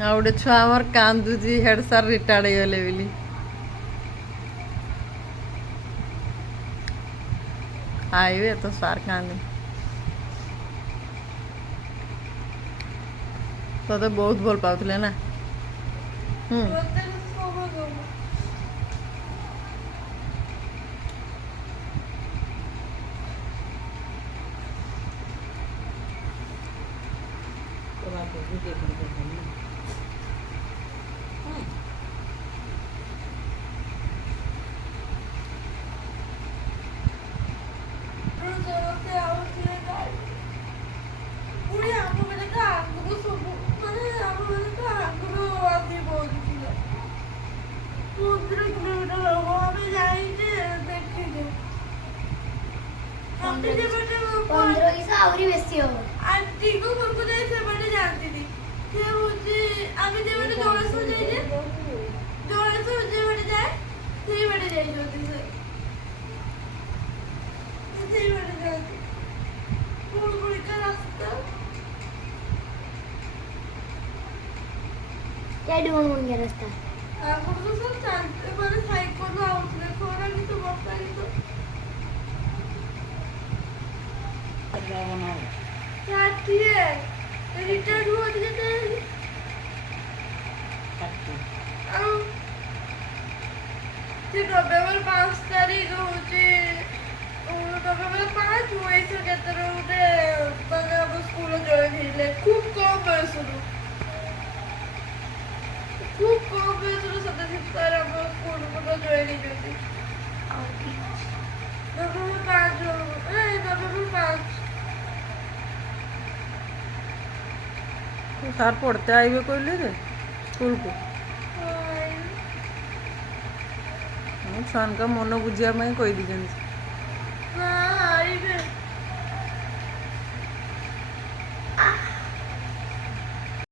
आ गोटे छुआ आमर कांदुची हेड सार रिटायर्ड होगले बोली खाइबे तो सार कांदे तो बहुत भल पाउले ना ଆହୁରି ବେଶୀ ହବ ଆଣ୍ଟି କୁ ଘରକୁ ଯାଇ ସେପଟେ ଯାଆନ୍ତିନି ସେ ହଉଛି ଆମେ ଯେପଟେ ଜଳେଶ୍ୱର ଯାଇଛେ ଜଳେଶ୍ୱର ଯେପଟେ ଯାଏ ସେଇପଟେ ଯାଇଛନ୍ତି ସେ ସେଇପଟେ ଯାଆନ୍ତି ଗୁଳିକା ରାସ୍ତା ଏଇଠି କଣ କଣ ରାସ୍ତା ଆଗରୁ ତ ସବୁ ଚାଲି ମାନେ ସାଇକେଲ ଆଉଥିଲେ ଖରା ଗୀତ ବର୍ଷା ଗୀତ ଷାଠିଏ ରିଟାୟାର୍ଡ ହୁଅନ୍ତି ଯେତେବେଳେ ଆଉ ସେ ନଭେମ୍ବର 5 ତାରିଖ ହଉଛି ନଭେମ୍ବର 5 ଉଣେଇଶହ କେତେରେ ଗୋଟେ ମାନେ ଆମ ସ୍କୁଲ ଜଏନ୍ ହେଇଥିଲେ ଖୁବ୍ କମ୍ ବୟସରୁ ସତ୍ୟଜିତ ଆମ ସ୍କୁଲକୁ ତ ଜଏନ୍ ହେଇଛନ୍ତି ନଭେମ୍ବର 5 सार पढ़ते आइबे कहले रे स्कूल को छुआ का मन बुझा कही दी